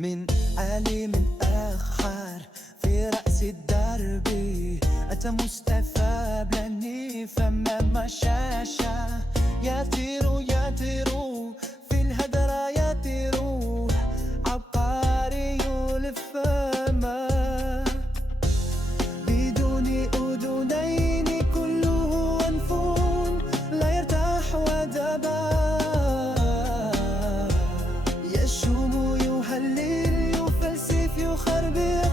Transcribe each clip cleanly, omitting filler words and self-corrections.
من عالم آخر في رأس الدرب أتى مصطفى بلاني فما مشاشة يطير في الهدرة يطير عبقري الفما بدون أذنين كله أنف لا يرتاح ودبا يشوم يهلل يفلسف يخربق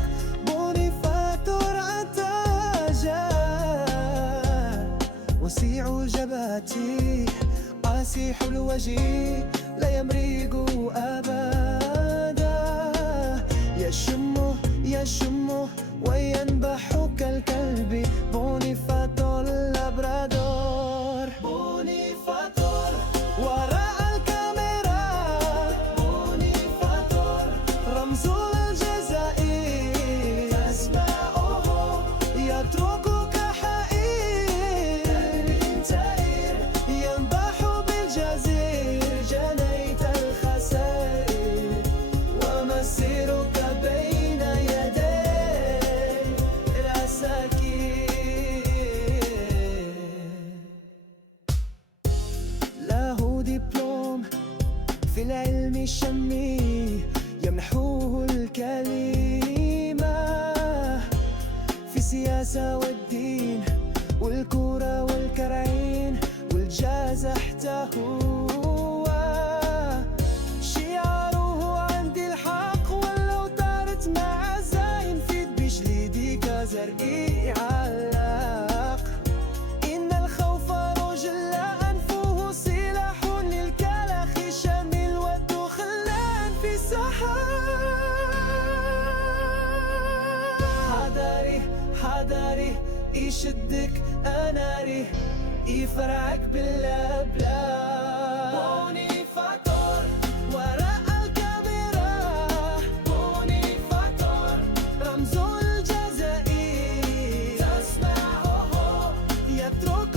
بونيفاتور عتاجا وسيع جبهتي قاسح الوجه لا يمرق أبدا يشمه وينبح كالكلب بونيفاتور لابرادور بونيفاتور وراء الكاميرا بونيفاتور رمز الجزائر تسمعه يتركك حائر تائر ينبح بالجزير جنيت الخسائر ومسيرك بين يدي العساكر له دبلوم في العلم الشمي يمنحوه الكلمة في السياسة والدين والكورة والكرعين والجاز حتى هو شعاره عندي الحق ولو طارت مع زين فيد بجليدي كزرقي علاق إن الخوف رجل أنفه سلاح للكلاخ شامل والدخلان في السحاب حذري يشدك أناري يفرعك بالأبلاد بونيفاتور وراء الكاميرا بونيفاتور رمز الجزائر تسمعه يترك